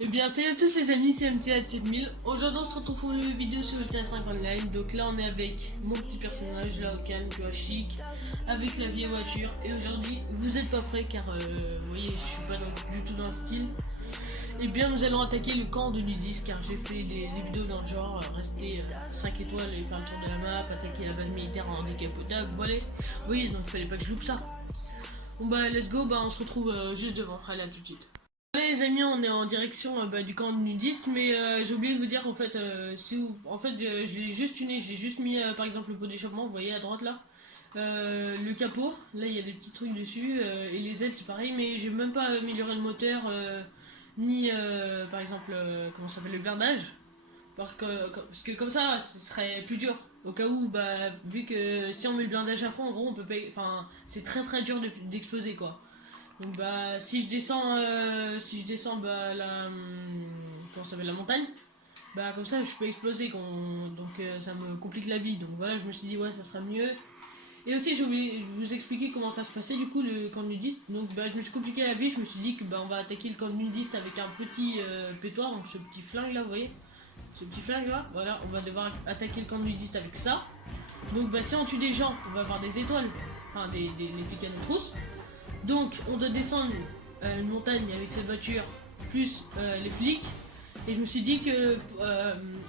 Eh bien, salut à tous les amis, c'est MTH7000. Aujourd'hui, on se retrouve pour une vidéo sur GTA 5 Online. Donc là, on est avec mon petit personnage, là, au calme, tu vois, chic, avec la vieille voiture. Et aujourd'hui, vous êtes pas prêts car, vous voyez, je suis pas du tout dans le style. Eh bien, nous allons attaquer le camp de nudistes car j'ai fait des vidéos dans le genre, rester 5 étoiles et faire le tour de la map, attaquer la base militaire en décapotable, voilà. Vous voyez, donc il fallait pas que je loupe ça. Bon bah, let's go, bah on se retrouve juste devant. Allez, à tout de suite. Les amis, on est en direction du camp nudiste, mais j'ai oublié de vous dire en fait, si vous, en fait, je l'ai juste tuné, j'ai juste mis par exemple le pot d'échappement, vous voyez à droite là, le capot, là il y a des petits trucs dessus, et les ailes c'est pareil, mais j'ai même pas amélioré le moteur, ni par exemple, comment ça s'appelle, le blindage, parce que comme ça, ce serait plus dur. Au cas où, bah, vu que si on met le blindage à fond, en gros, on peut pas, enfin, c'est très dur d'exploser quoi. Donc bah si je descends bah comment ça s'appelle la montagne, bah comme ça je peux exploser donc ça me complique la vie. Donc voilà, je me suis dit ouais ça sera mieux. Et aussi j'ai oublié de vous expliquer comment ça se passait du coup le camp nudiste. Donc bah je me suis compliqué la vie, je me suis dit que bah on va attaquer le camp nudiste avec un petit pétoire, donc ce petit flingue là, vous voyez. Ce petit flingue là, voilà, on va devoir attaquer le camp nudiste avec ça. Donc bah si on tue des gens, on va avoir des étoiles, enfin les flics à nos trousses. Donc, on doit descendre une montagne avec cette voiture, plus les flics. Et je me suis dit que,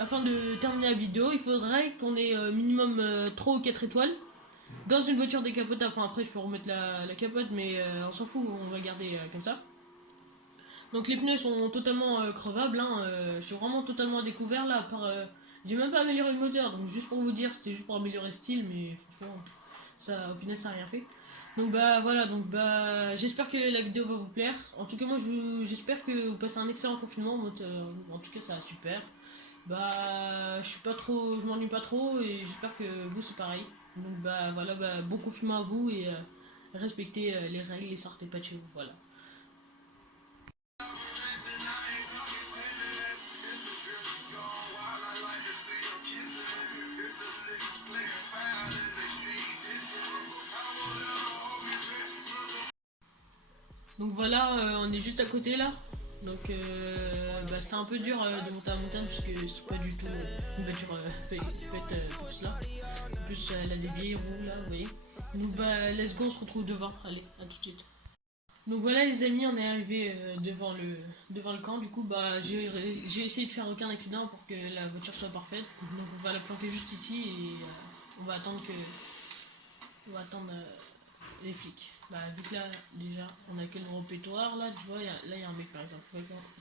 afin de terminer la vidéo, il faudrait qu'on ait minimum 3 ou 4 étoiles dans une voiture décapotable. Enfin, après, je peux remettre la capote, mais on s'en fout, on va garder comme ça. Donc, les pneus sont totalement crevables. Hein, je suis vraiment totalement à découvert là. J'ai même pas amélioré le moteur, donc juste pour vous dire, c'était juste pour améliorer le style, mais franchement, ça, au final, ça n'a rien fait. Donc bah voilà, donc bah j'espère que la vidéo va vous plaire. En tout cas moi j'espère que vous passez un excellent confinement. En tout cas ça va super. Bah je suis pas trop, je m'ennuie pas trop et j'espère que vous c'est pareil. Donc bah voilà, bah, bon confinement à vous et respectez les règles et sortez pas de chez vous. Voilà. Donc voilà, on est juste à côté là. Donc bah, c'était un peu dur de monter à la montagne parce que c'est pas du tout une voiture faite pour cela. En plus elle a des vieilles roues là, vous voyez. Donc bah let's go, on se retrouve devant. Allez, à tout de suite. Donc voilà les amis, on est arrivé devant le camp. Du coup bah j'ai essayé de faire aucun accident pour que la voiture soit parfaite. Donc on va la planquer juste ici et on va attendre les flics. Bah, vu que là, déjà, on a que le gros pétoire, là, tu vois, là, il y a un mec par exemple.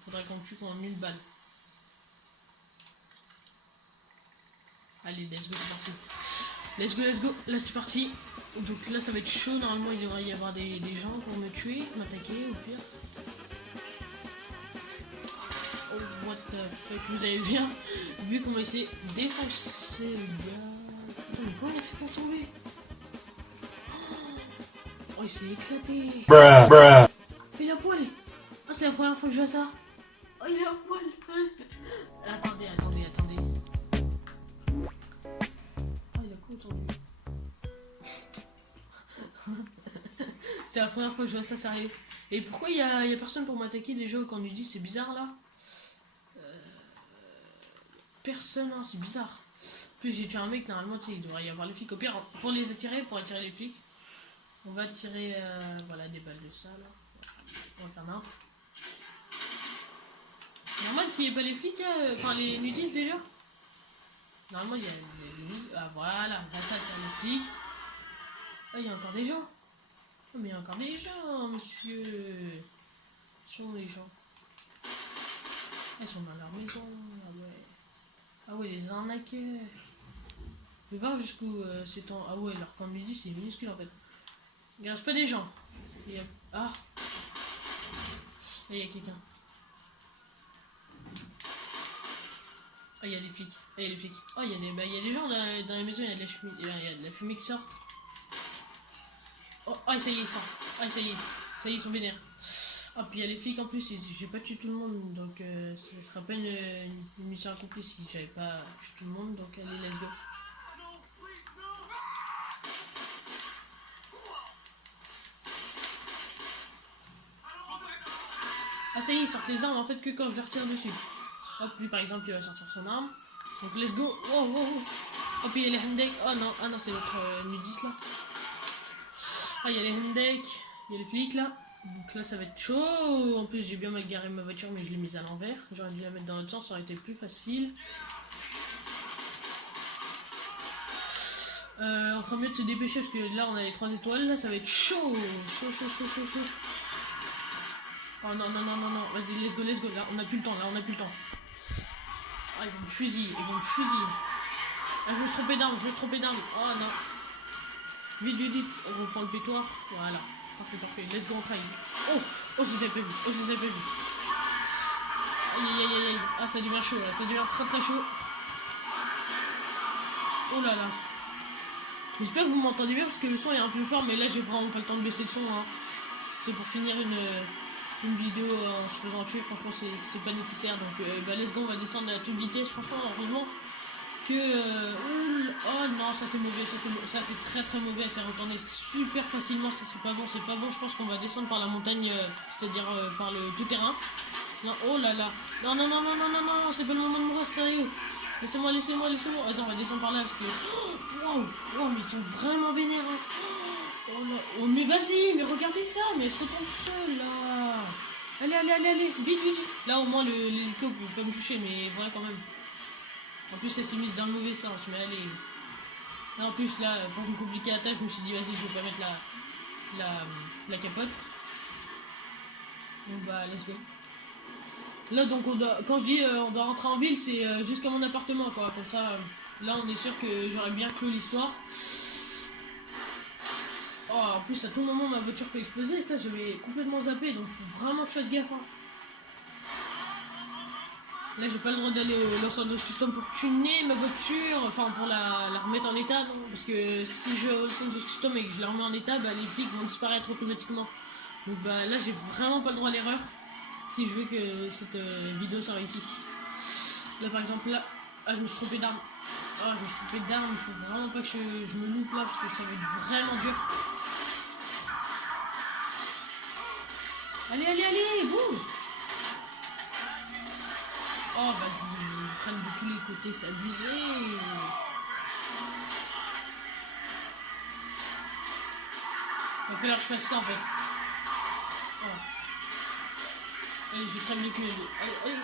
Faudrait qu'on tue en une balle. Allez, let's go, c'est parti. Let's go, là c'est parti. Donc là, ça va être chaud. Normalement, il devrait y avoir des gens pour me tuer, m'attaquer au pire. Oh, what the fuck, vous avez bien vu qu'on va essayer de défoncer le gars. Putain, mais comment il a fait pour tomber? Oh, il s'est éclaté. Bruh. Il a poil. Oh, c'est la première fois que je vois ça. Oh, il a poil. Attendez. Oh, il a quoi autour de lui? C'est la première fois que je vois ça, sérieux. Et pourquoi y a personne pour m'attaquer déjà quand on lui dit c'est bizarre là? Personne, hein, c'est bizarre. En plus, j'ai tué un mec, normalement, tu sais, il devrait y avoir les flics. Au pire, pour attirer les flics, on va tirer voilà, des balles de ça là. On va faire n'importe. C'est normal qu'il n'y ait pas les flics, enfin les nudistes déjà. Normalement, il y a les. Ah voilà, là ça, c'est les flics. Ah, il y a encore des gens. Oh, mais il y a encore des gens, monsieur. Où sont les gens? Ils sont dans leur maison. Ah ouais. Ah ouais, les arnaqueurs. Je vais voir jusqu'où c'est ton. Ah ouais, leur camp de midi, c'est minuscule en fait. Il reste pas des gens. Ah, là, il y a quelqu'un. Ah, il y a des flics. Ah, il y a des flics. Oh, il y a des gens dans les maisons, il y a de la fumée qui sort. Oh, oh, ça y est, ils sortent. Oh, ça y est. Ça y est, ils sont vénères. Ah, puis il y a les flics en plus, j'ai pas tué tout le monde, donc ça serait pas une mission accomplie si j'avais pas tué tout le monde, donc allez, let's go. Ah, Ah ça y est, il sort les armes en fait que quand je les retire dessus. Hop, lui par exemple il va sortir son arme. Donc let's go. Oh, oh, oh. Hop, il y a les Hendek. Oh non, ah non, c'est notre nudiste là. Ah, il y a les Hendek. Il y a les flics là. Donc là ça va être chaud. En plus j'ai bien mal garé ma voiture mais je l'ai mise à l'envers. J'aurais dû la mettre dans l'autre sens, ça aurait été plus facile. On fera mieux de se dépêcher parce que là on a les 3 étoiles. Là ça va être chaud. Chaud, chaud, chaud, chaud, chaud. Oh non, non, non, non, non. Vas-y, let's go, let's go. Là on a plus le temps, là on a plus le temps. Ah, ils vont me fusiller, ils vont me fusiller. Ah, je me suis trompé d'arme, je me suis trompé d'arme. Oh non. Vite, vite, vite. On reprend le pétoire. Voilà. Parfait, parfait. Let's go, on taille. Oh, oh, je les ai pas vus. Oh, je les ai pas vus. Aïe, aïe, aïe, aïe. Ah, ça devient chaud, là. Ça devient très, très chaud. Oh là là. J'espère que vous m'entendez bien parce que le son est un peu fort, mais là, j'ai vraiment pas le temps de baisser le son. Hein. C'est pour finir une vidéo en se faisant tuer. Franchement, c'est pas nécessaire. Donc, bah, let's go, on va descendre à toute vitesse. Franchement, heureusement que... oh non, ça c'est mauvais, ça c'est très très mauvais, elle s'est retournée super facilement, ça c'est pas bon, c'est pas bon. Je pense qu'on va descendre par la montagne, c'est-à-dire par le tout-terrain. Non, oh là là, non, non, non, non, non, non, non, c'est pas le moment de mourir, sérieux. Laissez-moi, laissez-moi, laissez-moi. Vas-y, on va descendre par là parce que... Waouh, wow, mais ils sont vraiment vénères. Hein. Oh là, oh, mais vas-y, mais regardez ça, mais elle se retourne seule là. Allez, allez, allez, allez, vite, vite, vite. Là au moins l'hélico peut me toucher, mais voilà quand même. En plus, elle s'est mise dans le mauvais sens, mais allez. Là, en plus, là, pour me compliquer la tâche, je me suis dit, vas-y, je vais pas mettre la capote. Donc, bah, let's go. Là, donc, quand je dis on doit rentrer en ville, c'est jusqu'à mon appartement, quoi. Comme ça, là, on est sûr que j'aurais bien clos l'histoire. Oh, en plus, à tout moment, ma voiture peut exploser. Ça, je vais complètement zapper, donc faut vraiment que je fasse gaffe. Hein. Là, j'ai pas le droit d'aller au Los Angeles Custom pour tuner ma voiture, enfin pour la remettre en état, non, parce que si je vais au Los Angeles Custom et que je la remets en état, bah, les flics vont disparaître automatiquement. Donc bah là, j'ai vraiment pas le droit à l'erreur si je veux que cette vidéo soit réussie. Là, par exemple, là, ah, je me suis trompé d'arme. Ah, je me suis trompé d'arme, il faut vraiment pas que je me loupe là, parce que ça va être vraiment dur. Allez, allez, allez, boum! Oh, vas-y, ils prennent de tous les côtés, c'est abusé. Il va falloir que je fasse ça en fait. Oh. Allez, je vais prendre les pneus. Allez, allez.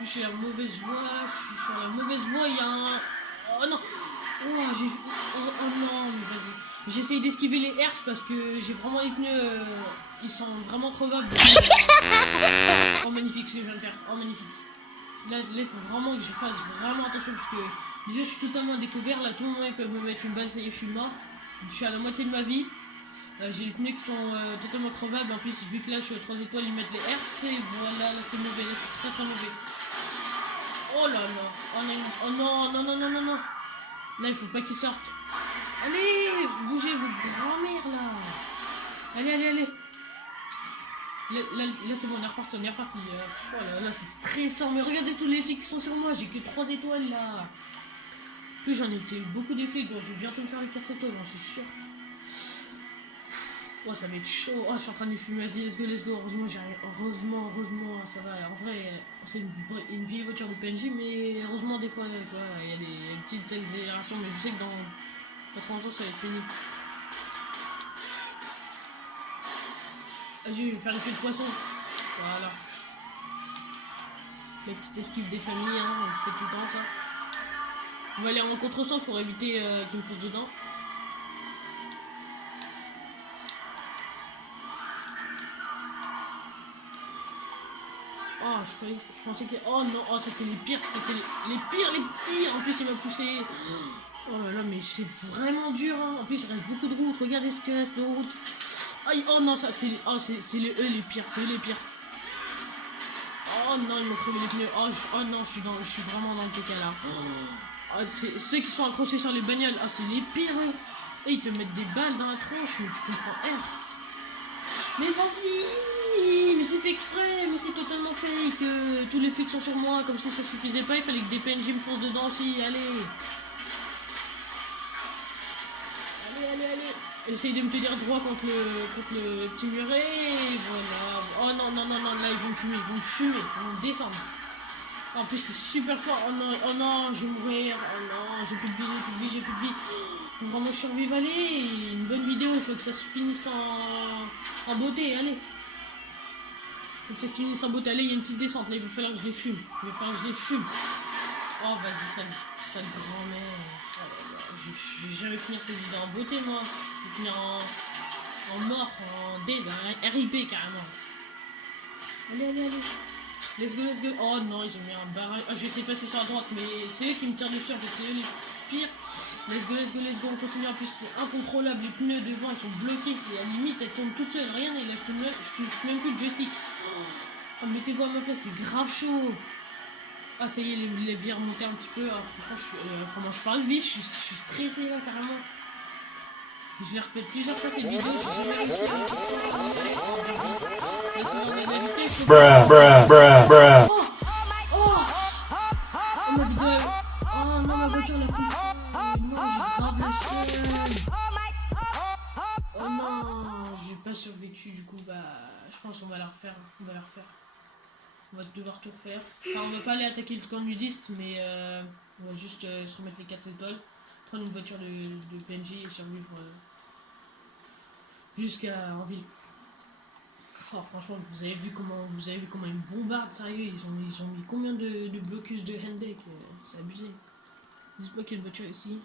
Je suis sur la mauvaise voie, il y a un... Oh non. Oh, oh non, mais vas-y. J'essaye d'esquiver les herses parce que j'ai vraiment les pneus... ils sont vraiment crevables. Oh, magnifique ce que je viens de faire. Oh, magnifique. Là, il faut vraiment que je fasse vraiment attention parce que déjà je suis totalement à découvert. Là, tout le monde ils peuvent me mettre une balle, ça y est, je suis mort. Je suis à la moitié de ma vie. J'ai les pneus qui sont totalement crevables. En plus, vu que là je suis à 3 étoiles, ils mettent les RC. Voilà, là c'est mauvais, là c'est très très mauvais. Oh là là. Oh non, oh non, non, non, non, non, non. Là, il faut pas qu'ils sortent. Allez, bougez votre grand-mère là. Allez, allez, allez. Là c'est bon, on est reparti, oh là là, c'est stressant, mais regardez tous les flics qui sont sur moi, j'ai que 3 étoiles là. En plus j'en ai eu beaucoup des flics, donc je vais bientôt me faire les 4 étoiles, j'en suis sûr. Oh, ça va être chaud. Oh, je suis en train de fumer, vas-y, let's go, let's go. Heureusement, heureusement, ça va. En vrai, c'est une vieille voiture de PNJ, mais heureusement, des fois, il y a des petites accélérations, mais je sais que dans 80 ans, ça va être fini. Je vais faire le queue de poisson. Voilà. La petite esquive des familles, hein, on fait tout le temps ça. On va aller en contre-sens pour éviter qu'il me fasse dedans. Oh, je pensais que... Oh non, oh ça c'est les pires, ça c'est les pires. En plus il m'a poussé. Oh là là, mais c'est vraiment dur, hein. En plus il reste beaucoup de route, regardez ce qu'il reste de route. Aïe, oh non, ça c'est eux les pires, c'est eux les pires. Oh non, ils m'ont crevé les pneus. Oh non, je suis vraiment dans le TK là. Oh, c'est ceux qui sont accrochés sur les bagnoles. Ah, c'est les pires. Et ils te mettent des balles dans la tronche, mais tu comprends R. Mais vas-y, mais c'est fait exprès, mais c'est totalement fake. Tous les flics sont sur moi, comme si ça suffisait pas, il fallait que des PNJ me foncent dedans aussi. Allez. Allez. Essaye de me tenir droit contre le petit muret. Voilà. Oh non, non, non, non, là ils vont me fumer, ils vont me fumer, ils vont me descendre. En plus c'est super fort, oh non, je vais mourir, oh non, j'ai plus de vie, j'ai plus de vie, j'ai plus de vie. Faut vraiment survivre, allez, une bonne vidéo, il faut que ça se finisse en beauté, allez. Faut que ça se finisse en beauté, allez, il y a une petite descente, là il va falloir que je les fume, il va falloir que je les fume. Oh vas-y, sale grand-mère, oh là là, je vais jamais finir cette vidéo en beauté moi, je vais finir en mort, en dead, en RIP carrément. Allez, allez, allez. Let's go, let's go. Oh non, ils ont mis un barrage. Ah, je vais essayer de passer sur la droite, mais c'est eux qui me tirent dessus en fait, c'est eux les pires. Let's go, let's go, let's go. On continue. En plus, c'est incontrôlable. Les pneus devant, ils sont bloqués. C'est à la limite, elles tournent toutes seules. Rien, et là, je touche même plus le joystick. Oh, mettez-vous à ma place, c'est grave chaud. Ah, ça y est, les vies remontent un petit peu. Ah, franchement, comment je parle vite, je suis stressé là, carrément. Je l'ai refait plusieurs fois cette vidéo, j'ai jamais réussi à la vitesse. Oh ma vidéo. Oh non, ma voiture l'a pris. Non, j'ai grave le seum. Oh non, j'ai pas survécu du coup, bah je pense qu'on va la refaire. On va devoir tout refaire. Enfin, on va pas aller attaquer le camp nudiste, mais on va juste se remettre les 4 étoiles, prendre une voiture de PNJ et survivre jusqu'à en ville. Oh, franchement, vous avez vu comment ils me bombardent, sérieux, ils ont mis combien de blocus de Hendek, c'est abusé. Dites-moi qu'il y a une voiture ici.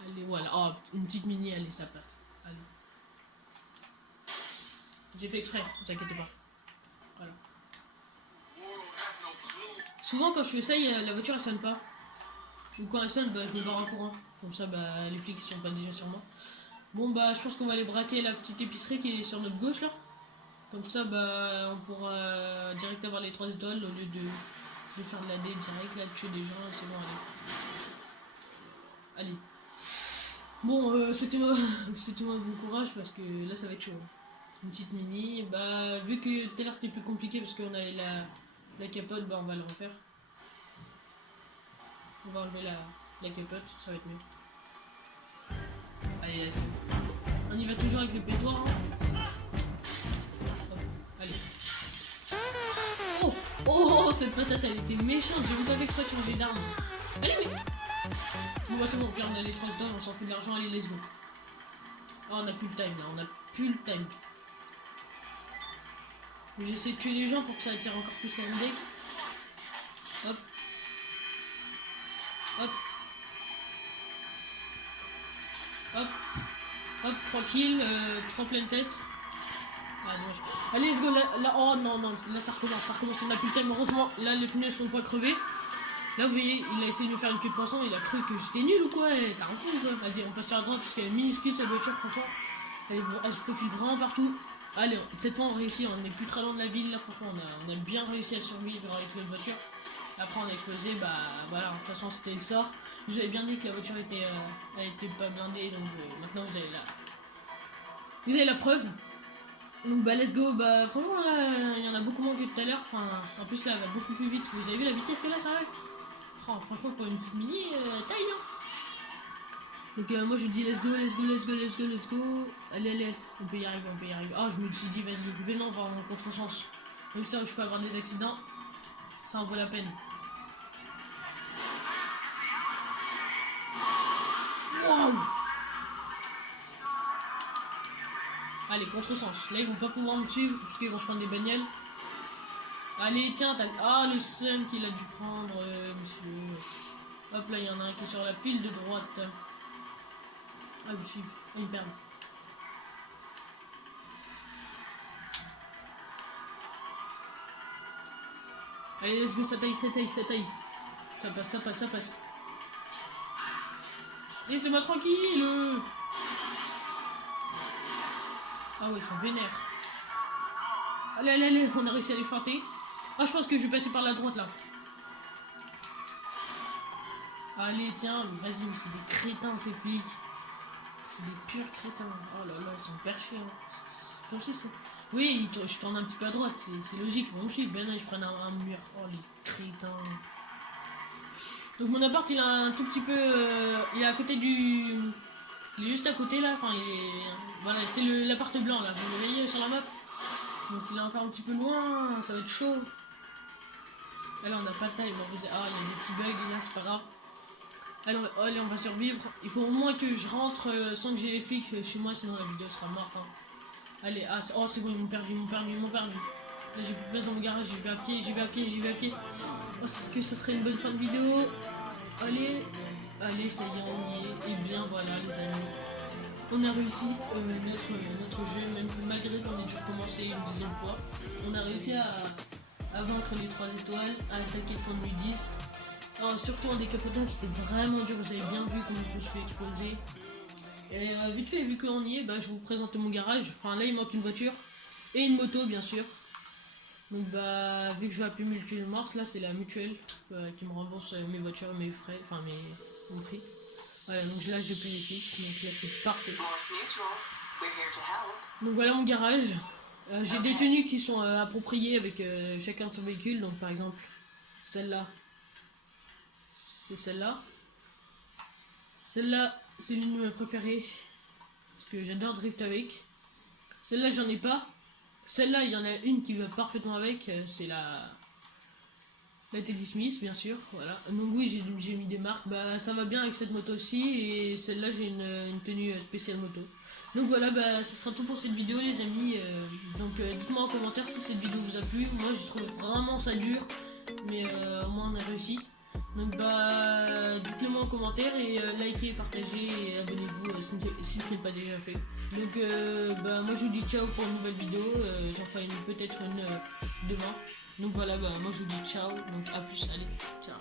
Allez, voilà, oh, une petite mini, allez, ça passe. Allez. J'ai fait exprès, ne vous inquiétez pas. Voilà. Souvent quand je fais ça, la voiture elle sonne pas. Ou quand elle sonne, bah, je me barre en courant. Comme ça, bah, les flics ils sont pas déjà sur moi. Bon bah je pense qu'on va aller braquer la petite épicerie qui est sur notre gauche là. Comme ça bah on pourra direct avoir les 3 étoiles au lieu de faire de la D direct là, de tuer des gens, c'est bon, allez. Allez. Bon c'était moi bon courage parce que là ça va être chaud. Une petite mini, bah vu que tout à l'heure c'était plus compliqué parce qu'on avait la capote, bah on va le refaire. On va enlever la capote, ça va être mieux. Allez, let's go. On y va toujours avec le pétoire. Hein. Hop, allez. Oh, cette patate, elle était méchante. J'ai même pas fait exprès de changer d'arme. Allez, mais... Bon, bah, c'est bon, on a les 3 dollars, on s'en fout de l'argent. Allez, let's go. Oh, on a plus le time, là. On a plus le time. J'essaie de tuer les gens pour que ça attire encore plus la deck. Hop. Hop. Hop, hop, 3 kills, 3 pleines têtes. Ah, allez, let's go, là, oh non, là ça recommence, on a plus le time, heureusement, là les pneus sont pas crevés. Là vous voyez, il a essayé de me faire une queue de poisson, il a cru que j'étais nul ou quoi, c'est un fou quoi. Allez, on passe sur la droite parce qu'elle est minuscule cette voiture, franchement. Elle se faufile vraiment partout. Allez, cette fois on réussit, on est plus très loin de la ville, là franchement on a bien réussi à survivre avec notre voiture. Après on a explosé, bah voilà, de toute façon c'était le sort. Je vous avais bien dit que la voiture était pas blindée, donc maintenant vous avez la preuve. Donc bah let's go, bah franchement là, il y en a beaucoup moins que tout à l'heure, enfin en plus là elle va beaucoup plus vite. Vous avez vu la vitesse qu'elle a, ça va? Oh, franchement pour une petite mini, taille hein. Donc moi je dis let's go. Allez, on peut y arriver. Oh je me suis dit vas-y, venons, on va en contresens. Même ça où je peux avoir des accidents, ça en vaut la peine. Wow. Allez, contresens. Là, ils vont pas pouvoir me suivre parce qu'ils vont se prendre des bagnoles. Allez, tiens, ah, le seum qu'il a dû prendre, monsieur. Hop, là, il y en a un qui est sur la file de droite. Ah, ils me suivent. Ah, ils me perdent. Allez, let's go, ça taille. Ça passe. Laissez-moi tranquille. Ah ouais, ils sont vénères. Allez, on a réussi à les feinter. Ah, je pense que je vais passer par la droite là. Allez, tiens, vas-y, mais c'est des crétins ces flics. C'est des purs crétins. Oh là là, ils sont perchés. Hein. Oui, je tourne un petit peu à droite, c'est logique. Bon, ben là, je prends un mur. Oh, les crétins. Donc mon appart, il est un tout petit peu... il est à côté du... Il est juste à côté là, enfin il est... Voilà, c'est l'appart blanc là, vous le voyez sur la map. Donc il est encore un petit peu loin, ça va être chaud. Allez, on n'a pas le temps, il y a des petits bugs, là c'est pas grave. Allez, on va survivre. Il faut au moins que je rentre sans que j'ai les flics chez moi, sinon la vidéo sera morte. Hein. Allez, oh c'est bon, ils m'ont perdu. Là j'ai plus de place dans mon garage, j'y vais à pied. Oh, est-ce que ce serait une bonne fin de vidéo? Allez, ça y est, on y est. Et bien voilà les amis. On a réussi notre jeu, même malgré qu'on ait dû recommencer une deuxième fois. On a réussi à vaincre les 3 étoiles, à attaquer le camp de nudistes. Alors, surtout en décapotable, c'est vraiment dur, vous avez bien vu comment je me suis fait exploser. Et vite fait, vu qu'on y est, je vais vous présenter mon garage. Enfin là il manque une voiture et une moto bien sûr. Donc vu que je vais appeler Mutuelle Mars, là c'est la mutuelle qui me rembourse mes voitures, mes frais, enfin mon prix. Voilà, donc là je paye les fixes, donc là c'est parfait. Donc voilà mon garage. J'ai des tenues qui sont appropriées avec chacun de son véhicule, donc par exemple celle-là, c'est celle-là. Celle-là c'est l'une de mes préférées, parce que j'adore drift avec. Celle-là j'en ai pas. Celle-là il y en a une qui va parfaitement avec, c'est la Teddy Smith bien sûr, voilà. Donc oui j'ai mis des marques, ça va bien avec cette moto aussi, et celle-là j'ai une tenue spéciale moto. Donc voilà, ce sera tout pour cette vidéo les amis. Donc dites-moi en commentaire si cette vidéo vous a plu. Moi je trouve vraiment ça dur, mais au moins on a réussi. Donc dites-le moi en commentaire et likez, partagez et abonnez-vous si ce n'est pas déjà fait. Donc moi je vous dis ciao pour une nouvelle vidéo, j'en ferai peut-être une demain. Donc voilà, moi je vous dis ciao, donc à plus, allez, ciao.